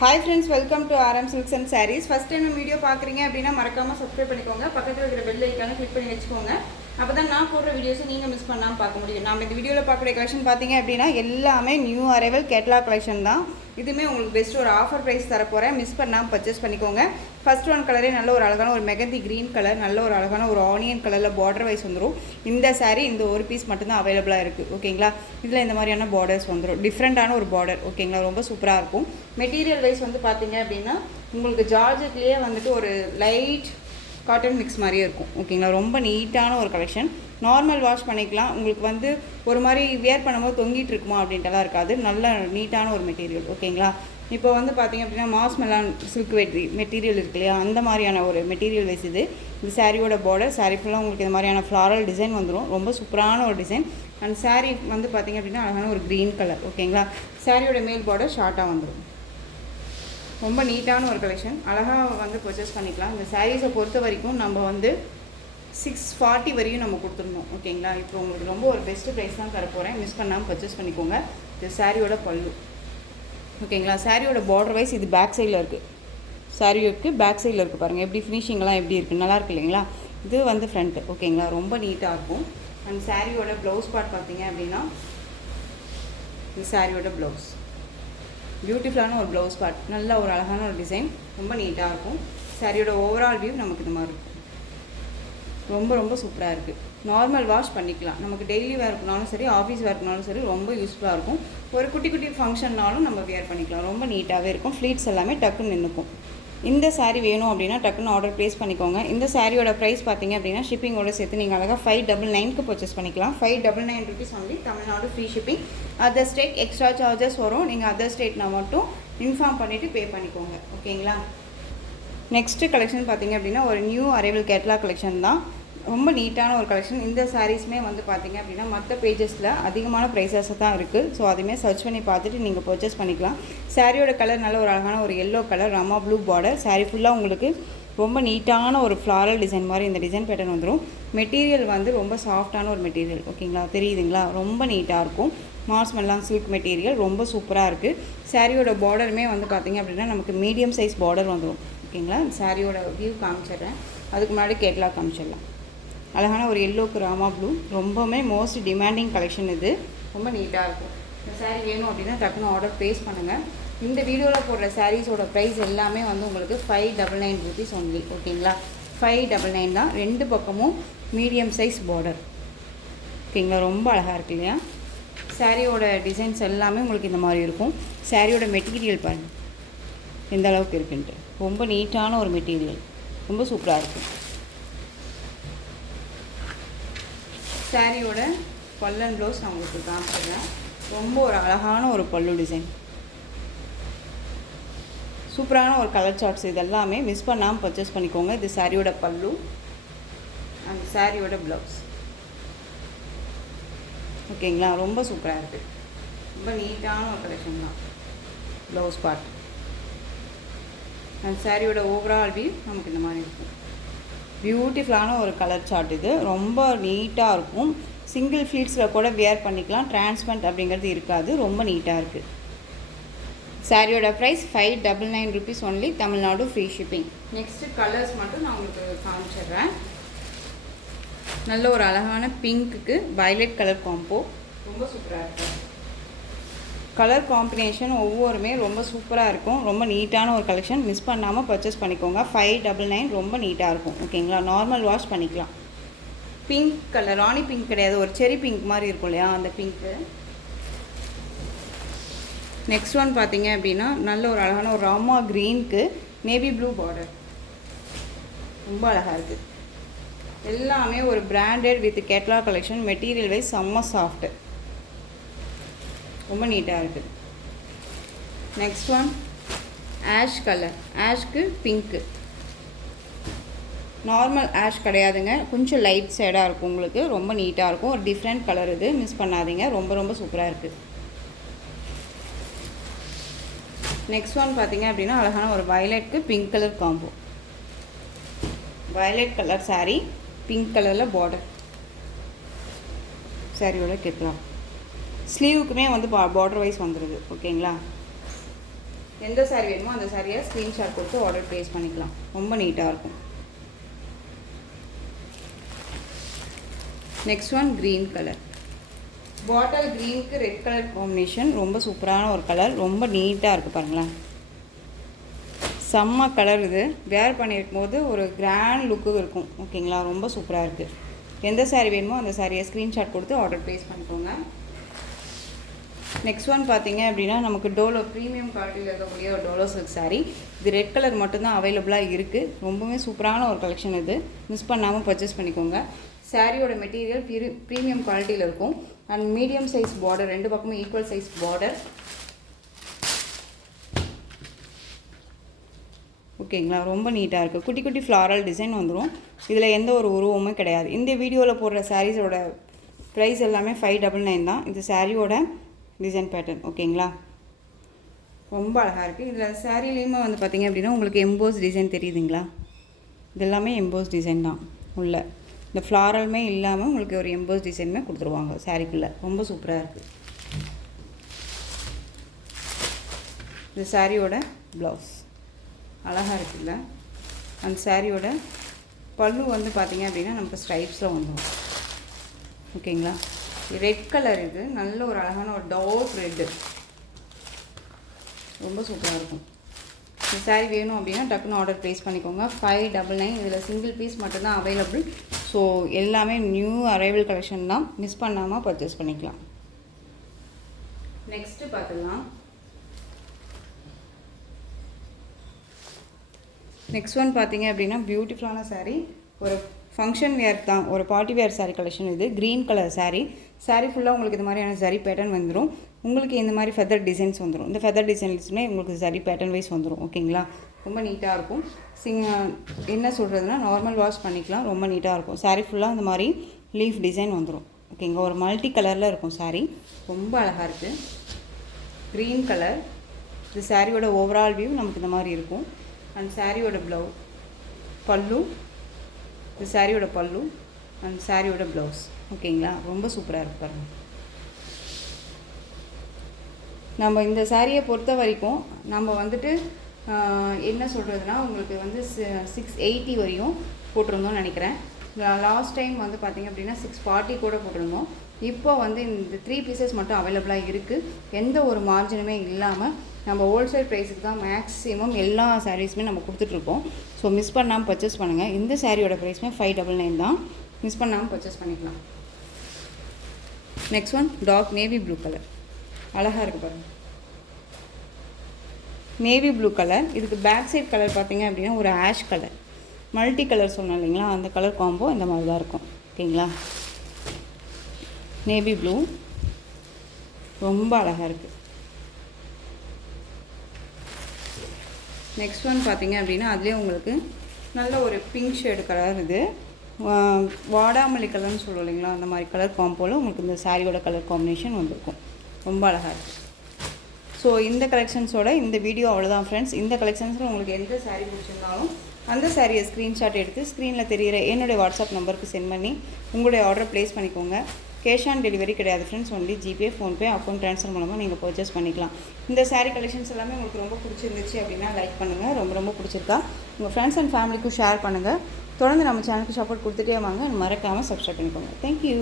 Hi friends, welcome to RM silks and sarees. First time video பார்க்குறீங்க அப்படின்னா மறக்காமல் subscribe பண்ணிக்கோங்க. பக்கத்தில் இருக்கிற பெல் ஐக்கானை கிளிக் பண்ணி வச்சுக்கோங்க. அப்போ தான் நான் போடுற வீடியோஸை நீங்கள் மிஸ் பண்ணாமல் பார்க்க முடியும். நம்ம இந்த வீடியோவில் பார்க்குற கலெக்ஷன் பார்த்தீங்க அப்படின்னா எல்லாமே நியூ அரைவல் கேட்லாக் கலெக்ஷன் தான். இதுவுமே உங்களுக்கு பெஸ்ட் ஒரு ஆஃபர் ப்ரைஸ் தரப்போகிறேன். மிஸ் பண்ணாமல் பர்ச்சேஸ் பண்ணிக்கோங்க. ஃபர்ஸ்ட் ஒன் கலரே நல்ல ஒரு அழகான ஒரு மெகந்தி க்ரீன் கலர், நல்ல ஒரு அழகான ஒரு ஆனியன் கலரில் பார்டர் வைஸ் வந்துடும். இந்த சாரீ இந்த ஒரு பீஸ் மட்டும்தான் அவைலபிளாக இருக்குது. ஓகேங்களா, இதில் இந்த மாதிரியான பார்டர்ஸ் வந்துடும். டிஃப்ரெண்ட்டான ஒரு பார்டர். ஓகேங்களா, ரொம்ப சூப்பராக இருக்கும். மெட்டீரியல் வைஸ் வந்து பார்த்தீங்க அப்படின்னா உங்களுக்கு ஜார்ஜெட்லேயே வந்துட்டு ஒரு லைட் காட்டன் மிக்ஸ் மாதிரியே இருக்கும். ஓகேங்களா, ரொம்ப நீட்டான ஒரு கலெக்ஷன். நார்மல் வாஷ் பண்ணிக்கலாம். உங்களுக்கு வந்து ஒரு மாதிரி வியர் பண்ணும்போது தொங்கிட்டு இருக்குமா அப்படின்ட்டுலாம் இருக்காது. நல்ல நீட்டான ஒரு மெட்டீரியல். ஓகேங்களா, இப்போ வந்து பார்த்திங்க அப்படின்னா மாஸ் மெலான் சில்க் மெட்டீரியல் இருக்கு இல்லையா, அந்த மாதிரியான ஒரு மெட்டீரியல் வைஸ் இது சாரியோட பார்டர். சாரீ ஃபுல்லாக உங்களுக்கு இந்த மாதிரியான ஃப்ளாரல் டிசைன் வந்துடும். ரொம்ப சூப்பரான ஒரு டிசைன். அண்ட் சாரீ வந்து பார்த்திங்க அப்படின்னா அழகான ஒரு க்ரீன் கலர். ஓகேங்களா, சாரியோட மேல் பார்டர் ஷார்ட்டாக வந்துடும். ரொம்ப நீட்டான ஒரு கலெக்ஷன். அழகாக வந்து பர்ச்சேஸ் பண்ணிக்கலாம். இந்த சாரீஸை பொறுத்த வரைக்கும் நம்ம வந்து 640 வரையும் நம்ம கொடுத்துருந்தோம். ஓகேங்களா, இப்போ உங்களுக்கு ரொம்ப ஒரு பெஸ்ட்டு ப்ரைஸ் தான் தரப்போகிறேன். மிஸ் பண்ணாமல் பர்ச்சேஸ் பண்ணிக்கோங்க. இது சாரியோட பல்லு. ஓகேங்களா, சாரியோட பார்டர் வைஸ் இது பேக் சைடில் இருக்குது. சாரியோக்கு பேக் சைடில் இருக்குது. பாருங்கள் எப்படி ஃபினிஷிங்லாம் எப்படி இருக்குது, நல்லாயிருக்கு இல்லைங்களா. இது வந்து ஃப்ரண்ட்டு. ஓகேங்களா, ரொம்ப நீட்டாக இருக்கும். அண்ட் சாரியோட ப்ளவுஸ் பார்ட் பார்த்தீங்க அப்படின்னா இது சாரியோட ப்ளவுஸ். பியூட்டிஃபுல்லான ஒரு ப்ளவுஸ் பார்ட். நல்ல ஒரு அழகான ஒரு டிசைன். ரொம்ப நீட்டாக இருக்கும். சாரியோட ஓவரால் வியூ நமக்கு இது மாதிரி இருக்கும். ரொம்ப ரொம்ப சூப்பராக இருக்குது. நார்மல் வாஷ் பண்ணிக்கலாம். நமக்கு டெய்லி வேர் இருக்கனாலும் சரி, ஆஃபீஸ் வேர் இருக்கனாலும் சரி, ரொம்ப யூஸ்ஃபுல்லாக இருக்கும். ஒரு குட்டி குட்டி ஃபங்க்ஷன்னாலும் நம்ம வியர் பண்ணிக்கலாம். ரொம்ப நீட்டாகவே இருக்கும். ஃப்ளீட்ஸ் எல்லாமே டக்குன்னு நின்றுக்கும். இந்த சாரீ வேணும் அப்படின்னா டக்குன்னு ஆர்டர் ப்ளேஸ் பண்ணிக்கோங்க. இந்த சாரியோட ப்ரைஸ் பார்த்தீங்க அப்படின்னா ஷிப்பிங்கோட சேர்த்து நீங்கள் அழகாக 599க்கு பர்ச்சேஸ் பண்ணிக்கலாம். 599 rupees only. Tamil Nadu free shipping. Other state extra charges வரும். நீங்கள் அதர் ஸ்டேட்னா மட்டும் இன்ஃபார்ம் பண்ணிவிட்டு பே பண்ணிக்கோங்க. ஓகேங்களா, நெக்ஸ்ட்டு கலெக்ஷன் பார்த்தீங்க அப்படின்னா ஒரு நியூ அரைவல் கேட்லாக் கலெக்ஷன் தான். ரொம்ப நீட்டான ஒரு கலெக்ஷன். இந்த சாரீஸுமே வந்து பார்த்திங்க அப்படின்னா மற்ற பேஜஸில் அதிகமான ப்ரைஸஸ் தான் இருக்குது. ஸோ அதுவுமே சர்ச் பண்ணி பார்த்துட்டு நீங்கள் பர்ச்சேஸ் பண்ணிக்கலாம். சாரியோட கலர் நல்ல ஒரு அழகான ஒரு yellow colour, Rama blue border. Sari ஃபுல்லாக உங்களுக்கு ரொம்ப நீட்டான ஒரு ஃப்ளாரல் டிசைன் மாதிரி இந்த டிசைன் பேட்டர்ன் வந்துடும். மெட்டீரியல் வந்து ரொம்ப சாஃப்டான ஒரு மெட்டீரியல். ஓகேங்களா, தெரியுதுங்களா, ரொம்ப நீட்டாக இருக்கும். மாஸ் மெலான் சில்க் மெட்டீரியல் ரொம்ப சூப்பராக இருக்குது. சாரியோட பார்டருமே வந்து பார்த்திங்க அப்படின்னா நமக்கு மீடியம் சைஸ் பார்டர் வந்துடும். ஓகேங்களா, சாரியோட வியூ காமிச்சிடுறேன். அதுக்கு முன்னாடி கேட்லாக் காமிச்சிடலாம். அழகான ஒரு எல்லோக்கு ராமா ப்ளூ. ரொம்பவுமே மோஸ்ட் டிமாண்டிங் கலெக்ஷன் இது. ரொம்ப நீட்டாக இருக்கும். இந்த சாரீ வேணும் அப்படின்னா டக்குன்னு ஆர்டர் ப்ளேஸ் பண்ணுங்கள். இந்த வீடியோவில் போடுற சாரீஸோட ப்ரைஸ் எல்லாமே வந்து உங்களுக்கு 599 rupees ஒன்லி. ஓகேங்களா, 599 தான். ரெண்டு பக்கமும் மீடியம் சைஸ் பார்டர். ஓகேங்களா, ரொம்ப அழகாக இருக்கு இல்லையா. சாரியோட டிசைன்ஸ் எல்லாமே உங்களுக்கு இந்த மாதிரி இருக்கும். சாரியோட மெட்டீரியல் பாருங்கள் எந்த அளவுக்கு இருக்குன்ட்டு. ரொம்ப நீட்டான ஒரு மெட்டீரியல். ரொம்ப சூப்பராக இருக்கும். சாரியோட பல்லன் ப்ளவுஸ் நான் உங்களுக்கு காமிச்சிடுறேன். ரொம்ப ஒரு அழகான ஒரு பல்லு டிசைன். சூப்பரான ஒரு கலர் சார்ட்ஸ். இதெல்லாமே மிஸ் பண்ணாமல் பர்ச்சேஸ் பண்ணிக்கோங்க. இது சாரியோட பல்லு அண்ட் சாரியோட ப்ளவுஸ். ஓகேங்களா, ரொம்ப சூப்பராக இருக்குது. ரொம்ப நீட்டான ஒரு கலெக்ஷன் தான். ப்ளவுஸ் பார்ட் அண்ட் சாரியோட ஓவரால் வியூ நமக்கு இந்த மாதிரி இருக்கும். பியூட்டிஃபுல்லான ஒரு கலர் சார்ட். இது ரொம்ப நீட்டாக இருக்கும். சிங்கிள் ஃபீட்ஸில் கூட வியர் பண்ணிக்கலாம். டிரான்ஸ்பரண்ட் அப்படிங்கிறது இருக்காது. ரொம்ப நீட்டாக இருக்குது. சாரியோட price 599 rupees only. Tamil Nadu free shipping. Next colours மட்டும் நான் உங்களுக்கு காமிச்சிடுறேன். நல்ல ஒரு அழகான பிங்க்குக்கு வயலட் கலர் காம்போ. ரொம்ப சூப்பராக இருக்குது. கலர் காம்பினேஷன் ஒவ்வொருமே ரொம்ப சூப்பராக இருக்கும். ரொம்ப நீட்டான ஒரு கலெக்ஷன். மிஸ் பண்ணாமல் பர்ச்சேஸ் பண்ணிக்கோங்க. 599 ரொம்ப நீட்டாக இருக்கும். ஓகேங்களா, நார்மல் வாஷ் பண்ணிக்கலாம். பிங்க் கலர், ராணி பிங்க் கிடையாது, ஒரு செரி பிங்க் மாதிரி இருக்கும் இல்லையா, அந்த பிங்க்கு. நெக்ஸ்ட் ஒன் பார்த்தீங்க அப்படின்னா நல்ல ஒரு அழகான ஒரு ராமா க்ரீனுக்கு நேவி ப்ளூ பார்டர். ரொம்ப அழகாக இருக்குது. எல்லாமே ஒரு branded with catalogue collection. Material wise செம்ம சாஃப்ட்டு. ரொம்ப நீட்டாக இருக்குது. Next one ash colour. ஆஷ்க்கு பிங்க்கு. நார்மல் ஆஷ் கிடையாதுங்க, கொஞ்சம் லைட் ஷேடாக இருக்கும் உங்களுக்கு. ரொம்ப நீட்டாக இருக்கும். ஒரு டிஃப்ரெண்ட் கலர் இது. மிஸ் பண்ணாதீங்க. ரொம்ப ரொம்ப சூப்பராக இருக்குது. நெக்ஸ்ட் ஒன் பார்த்தீங்க அப்படின்னா அழகான ஒரு வயலட்க்கு pink colour combo. Violet colour sari, pink கலரில் பார்டர். சாரியோட கேட்கலாம். ஸ்லீவுக்குமே வந்து பார்டர் வைஸ் வந்துடுது. ஓகேங்களா, எந்த சாரீ வேணுமோ அந்த சாரியை ஸ்க்ரீன்ஷாட் கொடுத்து ஆர்டர் ப்ளேஸ் பண்ணிக்கலாம். ரொம்ப நீட்டாக இருக்கும். Next one green colour. Bottle க்ரீனுக்கு ரெட் கலர் காம்பினேஷன். ரொம்ப சூப்பரான ஒரு கலர். ரொம்ப நீட்டாக இருக்குது பாருங்களேன். செம்ம கலர். இது வேர் பண்ணியிருக்கும் போது ஒரு கிராண்ட் லுக்கு இருக்கும். ஓகேங்களா, ரொம்ப சூப்பராக இருக்குது. எந்த சாரீ வேணுமோ அந்த சாரியை ஸ்க்ரீன்ஷாட் கொடுத்து ஆர்டர் ப்ளேஸ் பண்ணிக்கோங்க. நெக்ஸ்ட் ஒன் பார்த்தீங்க அப்படின்னா நமக்கு டோலோ ப்ரீமியம் குவாலிட்டியில் இருக்கக்கூடிய ஒரு டோலோ சில்க் சாரீ. இது ரெட் கலர் மட்டும்தான் அவைலபிளாக இருக்குது. ரொம்பவே சூப்பரான ஒரு கலெக்ஷன். இது மிஸ் பண்ணாமல் பர்ச்சேஸ் பண்ணிக்கோங்க. சாரியோட மெட்டீரியல் ப்ரீமியம் குவாலிட்டியில் இருக்கும். அண்ட் மீடியம் சைஸ் பார்டர், ரெண்டு பக்கமும் ஈக்குவல் சைஸ் பார்டர். ஓகேங்களா, ரொம்ப நீட்டாக இருக்குது. குட்டி குட்டி ஃப்ளாரல் டிசைன் வந்துடும். இதில் எந்த ஒரு உருவமும் கிடையாது. இந்த வீடியோவில் போடுற சாரீஸோட ப்ரைஸ் எல்லாமே 599 தான். இது சாரியோட டிசைன் பேட்டர்ன். ஓகேங்களா, ரொம்ப அழகாக இருக்குது. இதில் சாரீலேயுமே வந்து பார்த்திங்க அப்படின்னா உங்களுக்கு எம்போஸ் டிசைன் தெரியுதுங்களா? இது எல்லாமே எம்போஸ் டிசைன் தான். உள்ள இந்த ஃப்ளாரலுமே இல்லாமல் உங்களுக்கு ஒரு எம்போஸ் டிசைனுமே கொடுத்துருவாங்க சாரீக்குள்ளே. ரொம்ப சூப்பராக இருக்குது. இந்த சாரியோட ப்ளவுஸ் அழகாக இருக்குல்ல. அந்த சாரியோட பல்லு வந்து பார்த்திங்க அப்படின்னா நமக்கு ஸ்ட்ரைப்ஸில் வந்துடும். ஓகேங்களா, ரெட் கலர். இது நல்ல ஒரு அழகான ஒரு டார்க் ரெட்டு. ரொம்ப சூப்பராக இருக்கும். இந்த சாரீ வேணும் அப்படின்னா டக்குன்னு ஆர்டர் ப்ளேஸ் பண்ணிக்கோங்க. 599. இதில் சிங்கிள் பீஸ் மட்டும்தான் அவைலபிள். ஸோ எல்லாமே நியூ அரைவல் கலெக்ஷன் தான். மிஸ் பண்ணாமல் பர்ச்சேஸ் பண்ணிக்கலாம். நெக்ஸ்ட்டு பார்த்துக்கலாம். நெக்ஸ்ட் ஒன் பார்த்தீங்க அப்படின்னா பியூட்டிஃபுல்லான சாரீ. ஒரு ஃபங்க்ஷன் வேர் தான், ஒரு பார்ட்டி வேர் சாரீ கலெக்ஷன். இது க்ரீன் கலர் சாரீ. சாரீ ஃபுல்லாக உங்களுக்கு இந்த மாதிரியான ஜரி பேட்டர்ன் வந்துடும். உங்களுக்கு இந்த மாதிரி ஃபெதர் டிசைன்ஸ் வந்துடும். இந்த ஃபெதர் டிசைன்ஸ்மே உங்களுக்கு ஜரி பேட்டர்ன் வைஸ் வந்துடும். ஓகேங்களா, ரொம்ப நீட்டாக இருக்கும். என்ன சொல்கிறதுனா நார்மல் வாஷ் பண்ணிக்கலாம். ரொம்ப நீட்டாக இருக்கும். சாரீ ஃபுல்லாக இந்த மாதிரி லீஃப் டிசைன் வந்துடும். ஓகேங்க, ஒரு மல்டி கலரில் இருக்கும் சாரீ. ரொம்ப அழகாக இருக்குது. Green colour. இது சாரியோட ஓவரால் வியூ நமக்கு இந்த மாதிரி இருக்கும். அண்ட் சாரியோட பல்லு, இது சாரியோட பல்லு அண்ட் சாரியோட ப்ளவுஸ். ஓகேங்களா, ரொம்ப சூப்பராக இருக்கு பாருங்க. நம்ம இந்த சாரியை பொறுத்த வரைக்கும் நம்ம வந்துட்டு என்ன சொல்கிறதுனா உங்களுக்கு வந்து 680 வரையும் போட்டிருந்தோம்னு நினைக்கிறேன். லாஸ்ட் டைம் வந்து பார்த்திங்க அப்படின்னா 640 கூட போட்டிருந்தோம். இப்போ வந்து இந்த 3 பீசஸ் மட்டும் அவைலபிளாக இருக்குது. எந்த ஒரு மார்ஜினுமே இல்லாமல் நம்ம ஹோல்சேல் ப்ரைஸுக்கு தான் மேக்ஸிமம் எல்லா சாரீஸுமே நம்ம கொடுத்துட்ருக்கோம். ஸோ மிஸ் பண்ணாமல் பர்ச்சேஸ் பண்ணுங்கள். இந்த சாரியோட ப்ரைஸுமே 599 தான். மிஸ் பண்ணாமல் பர்ச்சேஸ் பண்ணிக்கலாம். Next one dark navy blue colour. அழகாக இருக்குது பாருங்கள். Navy blue colour. இதுக்கு பேக் சைட் கலர் பார்த்திங்க அப்படின்னா ஒரு ஆஷ் கலர். மல்டி கலர் சொன்னோம் இல்லைங்களா, அந்த கலர் காம்போ இந்த மாதிரி தான் இருக்கும். ஓகேங்களா, நேவி ப்ளூ ரொம்ப அழகாக இருக்குது. நெக்ஸ்ட் ஒன் பார்த்திங்க அப்படின்னா அதுலேயே உங்களுக்கு நல்ல ஒரு பிங்க் ஷேடு கலர். இது வாடாமல்லி கலர்னு சொல்லுவோம் இல்லைங்களா, அந்த மாதிரி கலர் காம்போவில் உங்களுக்கு இந்த சாரியோட கலர் காம்பினேஷன் வந்திருக்கும். ரொம்ப அழகாக இருக்குது. ஸோ இந்த கலெக்ஷன்ஸோட இந்த வீடியோ அவ்வளோதான் ஃப்ரெண்ட்ஸ். இந்த கலெக்ஷன்ஸில் உங்களுக்கு எந்த சாரீ பிடிச்சிருந்தாலும் அந்த சாரியை ஸ்க்ரீன்ஷாட் எடுத்து ஸ்க்ரீனில் தெரிகிற என்னுடைய வாட்ஸ்அப் நம்பருக்கு சென்ட் பண்ணி உங்களுடைய ஆர்டர் ப்ளேஸ் பண்ணிக்கோங்க. கேஷ் ஆன் டெலிவரி கிடையாது friends. Only GPay, PhonePe, account transfer மூலமாக நீங்கள் பர்ச்சேஸ் பண்ணிக்கலாம். இந்த சாரீ கலெக்ஷன்ஸ் எல்லாமே உங்களுக்கு ரொம்ப பிடிச்சிருந்துச்சு அப்படின்னா லைக் பண்ணுங்கள். ரொம்ப பிடிச்சிருக்கா உங்கள் ஃப்ரெண்ட்ஸ் அண்ட் ஃபேமிலிக்கும் ஷேர் பண்ணுங்கள். தொடர்ந்து நம்ம சேனலுக்கு சப்போர்ட் கொடுத்துட்டே வாங்க. மறக்காமல் சப்ஸ்கிரைப் பண்ணிக்கோங்க. தேங்க்யூ.